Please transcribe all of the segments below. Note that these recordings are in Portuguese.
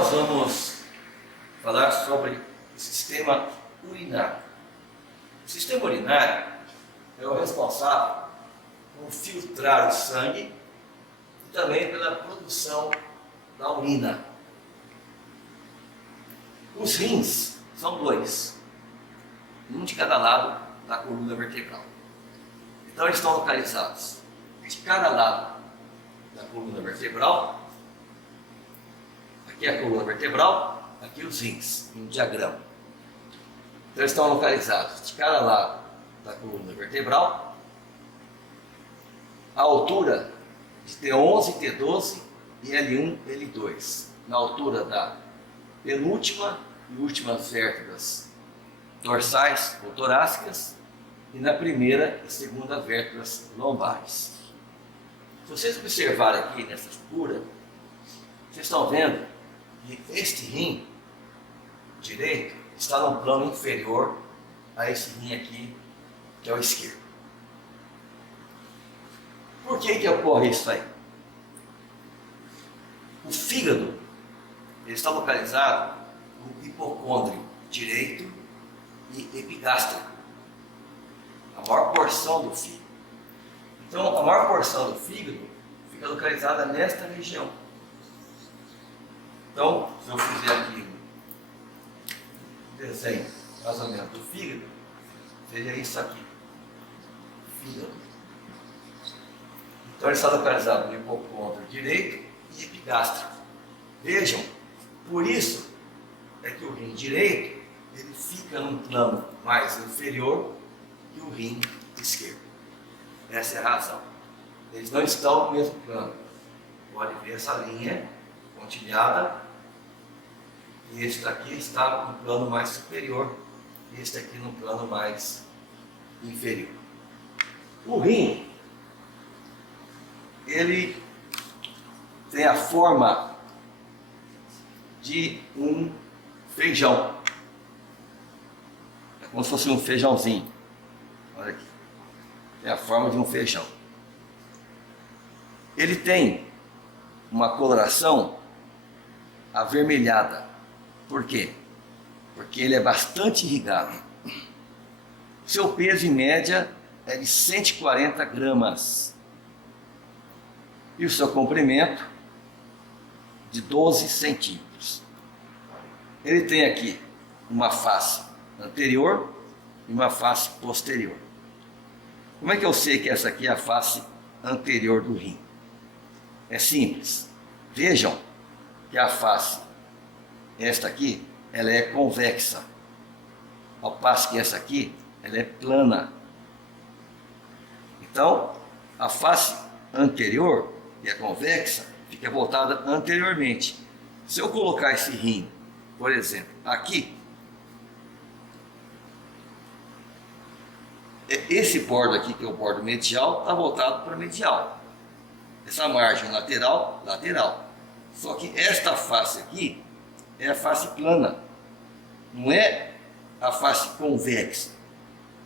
nós vamos falar sobre o sistema urinário. O sistema urinário é o responsável por filtrar o sangue e também pela produção da urina. Os rins são dois, um de cada lado da coluna vertebral. Então eles estão localizados de cada lado da coluna vertebral. Aqui é a coluna vertebral, aqui os rins, em um diagrama. Então eles estão localizados de cada lado da coluna vertebral, a altura de T11, T12 e L1, L2, na altura da penúltima e últimas vértebras dorsais ou torácicas e na primeira e segunda vértebras lombares. Se vocês observarem aqui nessa figura, vocês estão vendo que este rim direito está no plano inferior a esse rim aqui, que é o esquerdo. Por que ocorre isso aí? O fígado ele está localizado no hipocôndrio direito e epigástrico, a maior porção do fígado. Então, a maior porção do fígado fica localizada nesta região. Então, se eu fizer aqui um desenho mais ou menos do fígado, seria isso aqui, fígado. Então, ele está localizado no hipocôndrio direito e epigástrico. Vejam, por isso é que o rim direito ele fica num plano mais inferior que o rim esquerdo. Essa é a razão. Eles não estão no mesmo plano. Pode ver essa linha pontilhada. E este aqui está no plano mais superior. E este aqui no plano mais inferior. O rim, ele tem a forma de um feijão. É como se fosse um feijãozinho. Olha aqui. Tem a forma de um feijão. Ele tem uma coloração avermelhada. Por quê? Porque ele é bastante irrigado. Seu peso em média é de 140 gramas. E o seu comprimento de 12 centímetros. Ele tem aqui uma face anterior e uma face posterior. Como é que eu sei que essa aqui é a face anterior do rim? É simples. Vejam que a face, esta aqui, ela é convexa, ao passo que essa aqui, ela é plana. Então, a face anterior, que é convexa, fica voltada anteriormente. Se eu colocar esse rim, por exemplo, aqui, esse bordo aqui, que é o bordo medial, está voltado para medial. Essa margem lateral, lateral. Só que esta face aqui é a face plana, não é a face convexa,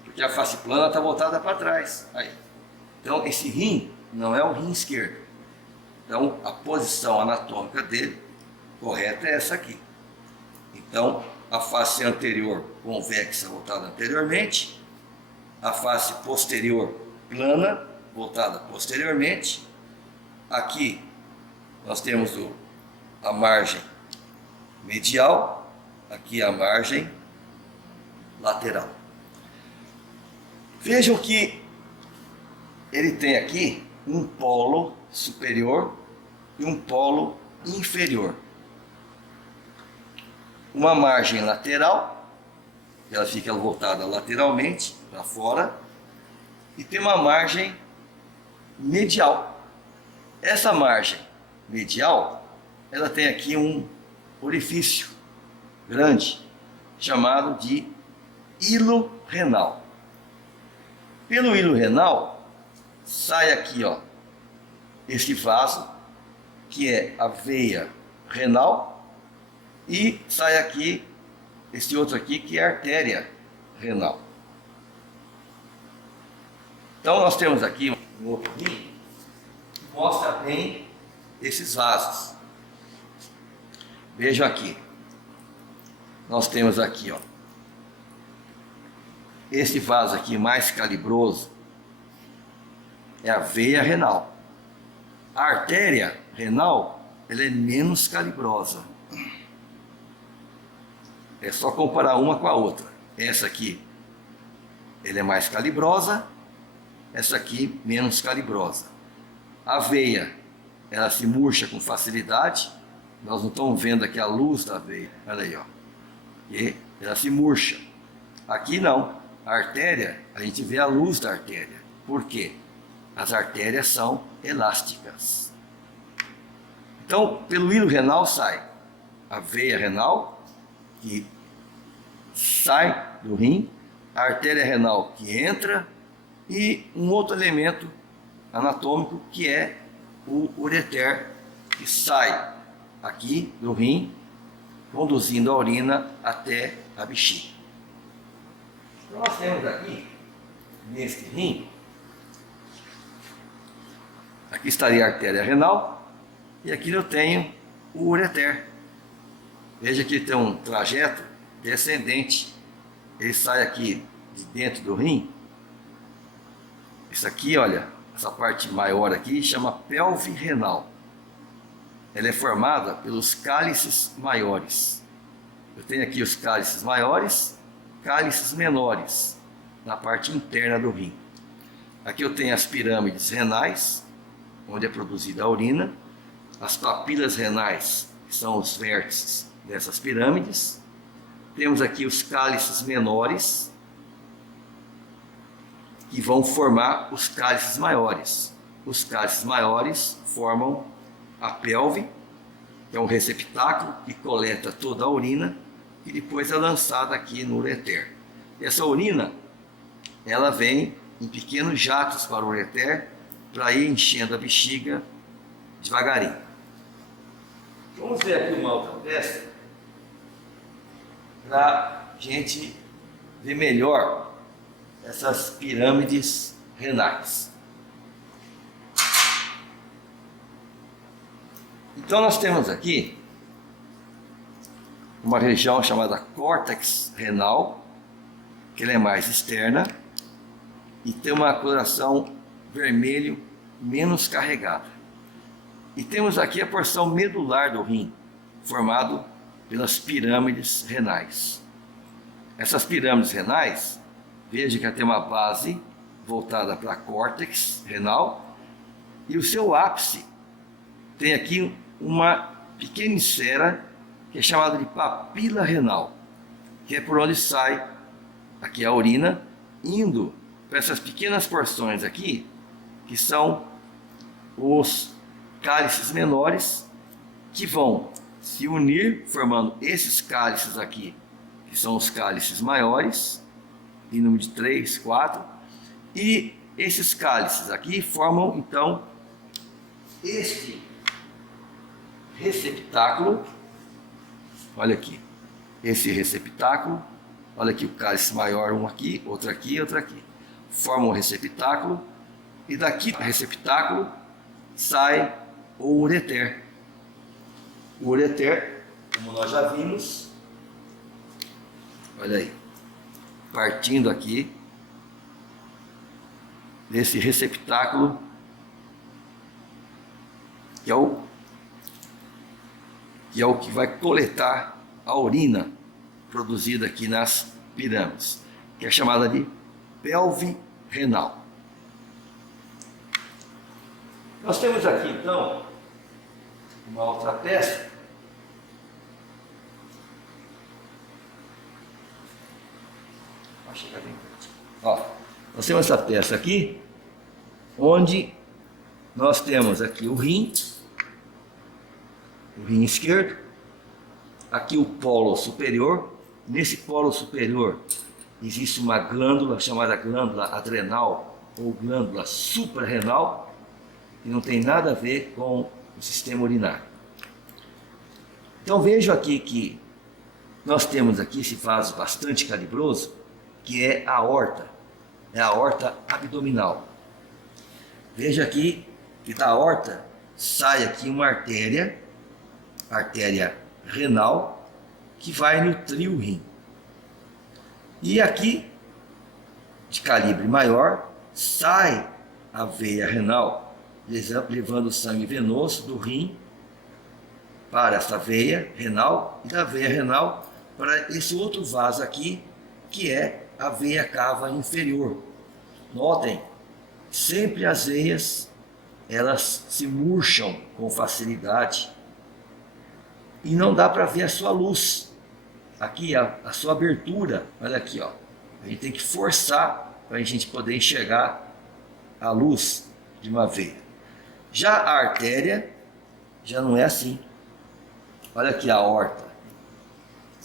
porque a face plana está voltada para trás. Aí. Então, esse rim não é o rim esquerdo. Então, a posição anatômica dele correta é essa aqui. Então, a face anterior convexa voltada anteriormente, a face posterior plana voltada posteriormente. Aqui nós temos a margem medial, aqui a margem lateral. Vejam que ele tem aqui um polo superior e um polo inferior. Uma margem lateral, ela fica voltada lateralmente para fora, e tem uma margem medial. Essa margem medial, ela tem aqui um orifício grande, chamado de hilo renal. Pelo hilo renal, sai aqui, ó, este vaso, que é a veia renal, e sai aqui, este outro aqui, que é a artéria renal. Então nós temos aqui um outro rim que mostra bem esses vasos. Vejam aqui. Nós temos aqui, ó, esse vaso aqui mais calibroso é a veia renal. A artéria renal, ela é menos calibrosa. É só comparar uma com a outra. Essa aqui, ela é mais calibrosa, essa aqui menos calibrosa. A veia, ela se murcha com facilidade. Nós não estamos vendo aqui a luz da veia. Olha aí, ó. E ela se murcha. Aqui não. A artéria, a gente vê a luz da artéria. Por quê? As artérias são elásticas. Então, pelo hilo renal sai a veia renal, que sai do rim, a artéria renal que entra e um outro elemento anatômico que é o ureter, que sai aqui do rim, conduzindo a urina até a bexiga. Então nós temos aqui, neste rim, aqui estaria a artéria renal e aqui eu tenho o ureter. Veja que tem um trajeto descendente, ele sai aqui de dentro do rim. Isso aqui, olha, essa parte maior aqui chama pelve renal. Ela é formada pelos cálices maiores. Eu tenho aqui os cálices maiores, cálices menores, na parte interna do rim. Aqui eu tenho as pirâmides renais, onde é produzida a urina, as papilas renais, que são os vértices dessas pirâmides. Temos aqui os cálices menores, que vão formar os cálices maiores. Os cálices maiores formam a pelve, que é um receptáculo que coleta toda a urina e depois é lançada aqui no ureter. E essa urina, ela vem em pequenos jatos para o ureter, para ir enchendo a bexiga devagarinho. Vamos ver aqui uma outra peça, para a gente ver melhor essas pirâmides renais. Então nós temos aqui uma região chamada córtex renal, que ela é mais externa e tem uma coloração vermelho menos carregada. E temos aqui a porção medular do rim, formado pelas pirâmides renais. Essas pirâmides renais, veja que ela tem uma base voltada para a córtex renal e o seu ápice tem aqui uma pequena esfera que é chamada de papila renal, que é por onde sai aqui a urina, indo para essas pequenas porções aqui, que são os cálices menores, que vão se unir formando esses cálices aqui, que são os cálices maiores, em número de 3, 4, e esses cálices aqui formam então este receptáculo. Olha aqui, esse receptáculo, olha aqui o cálice maior, um aqui, outro aqui, outro aqui, forma um receptáculo, e daqui do receptáculo sai o ureter. O ureter, como nós já vimos, olha aí, partindo aqui desse receptáculo, que é o que vai coletar a urina produzida aqui nas pirâmides, que é chamada de pelve renal. Nós temos aqui então uma outra peça nós temos essa peça aqui, onde nós temos aqui o rim esquerdo, aqui o polo superior. Nesse polo superior existe uma glândula chamada glândula adrenal ou glândula suprarrenal, que não tem nada a ver com o sistema urinário. Então vejo aqui que nós temos aqui esse vaso bastante calibroso, que é a aorta abdominal. Veja aqui que da aorta sai aqui uma artéria renal que vai nutrir o rim. E aqui, de calibre maior, sai a veia renal, levando o sangue venoso do rim para essa veia renal e da veia renal para esse outro vaso aqui, que é a veia cava inferior. Notem, sempre as veias elas se murcham com facilidade e não dá para ver a sua luz. Aqui a sua abertura, olha aqui, ó. A gente tem que forçar para a gente poder enxergar a luz de uma veia. Já a artéria já não é assim. Olha aqui a aorta.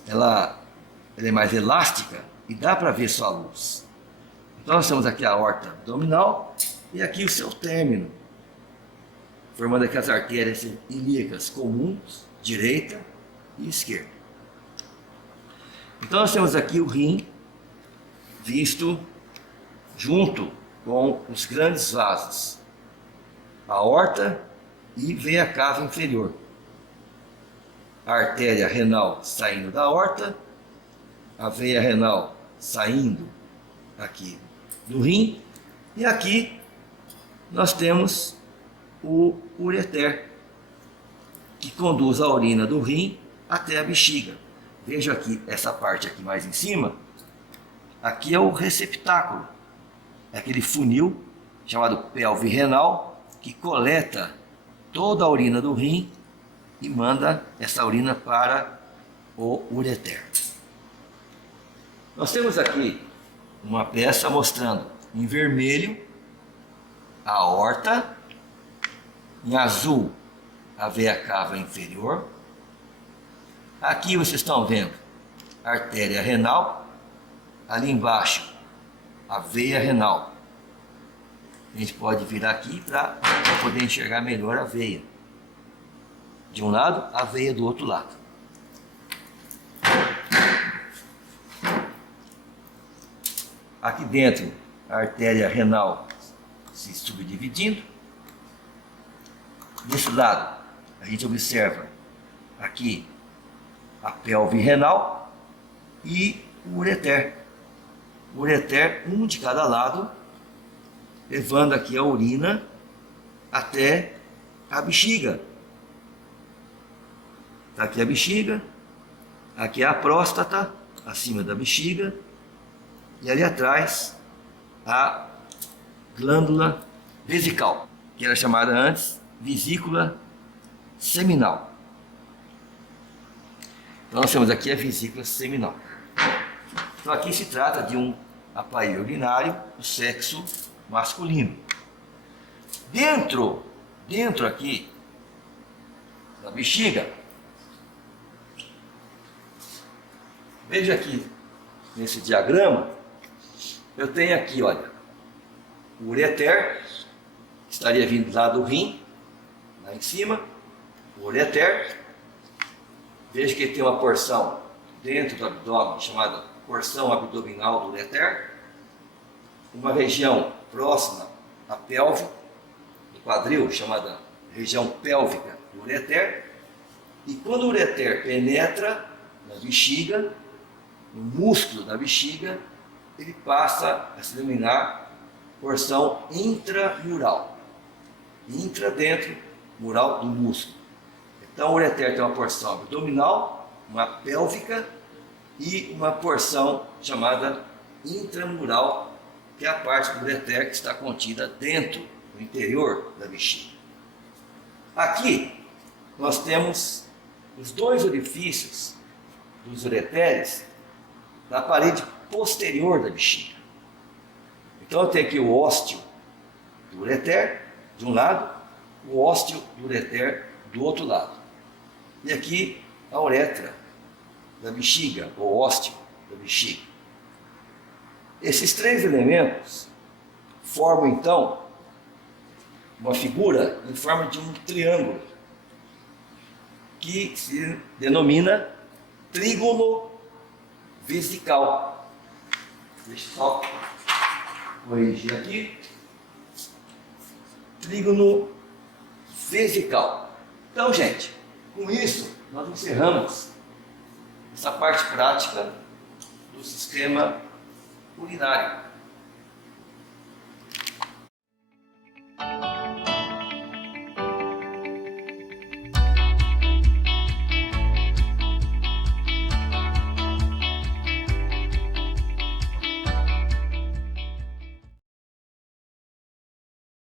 Ela é mais elástica e dá para ver sua luz. Então nós temos aqui a aorta abdominal e aqui o seu término, formando aqui as artérias ilíacas comuns, direita e esquerda. Então nós temos aqui o rim visto junto com os grandes vasos, a aorta e veia cava inferior. A artéria renal saindo da aorta, a veia renal saindo aqui do rim, e aqui nós temos o ureter, que conduz a urina do rim até a bexiga. Veja aqui essa parte aqui mais em cima, aqui é o receptáculo, é aquele funil chamado pelve renal que coleta toda a urina do rim e manda essa urina para o ureter. Nós temos aqui uma peça mostrando em vermelho a aorta, em azul a veia cava inferior. Aqui vocês estão vendo a artéria renal, ali embaixo a veia renal. A gente pode virar aqui para poder enxergar melhor a veia. De um lado, a veia do outro lado. Aqui dentro, a artéria renal se subdividindo. Desse lado, a gente observa aqui a pelve renal e o ureter. O ureter, um de cada lado, levando aqui a urina até a bexiga. Está aqui a bexiga, aqui é a próstata, acima da bexiga, e ali atrás a glândula vesical, que era chamada antes vesícula seminal. Então nós temos aqui a vesícula seminal. Então aqui se trata de um aparelho urinário do sexo masculino. Dentro aqui da bexiga, veja aqui nesse diagrama, eu tenho aqui, olha, o ureter, que estaria vindo lá do rim, lá em cima, o ureter. Veja que ele tem uma porção dentro do abdômen chamada porção abdominal do ureter, uma região próxima à pelve do quadril chamada região pélvica do ureter, e quando o ureter penetra na bexiga, no músculo da bexiga, ele passa a se denominar porção intramural. Intra dentro, mural do músculo. Então o ureter tem uma porção abdominal, uma pélvica e uma porção chamada intramural, que é a parte do ureter que está contida dentro, no interior da bexiga. Aqui nós temos os dois orifícios dos ureteres na parede posterior da bexiga. Então eu tenho aqui o ósteo do ureter de um lado, o ósteo do ureter do outro lado. E aqui a uretra da bexiga, ou ósteo da bexiga. Esses três elementos formam então uma figura em forma de um triângulo que se denomina trígono vesical. Deixa eu só corrigir aqui. Trígono vesical. Então, gente, com isso nós encerramos essa parte prática do sistema urinário.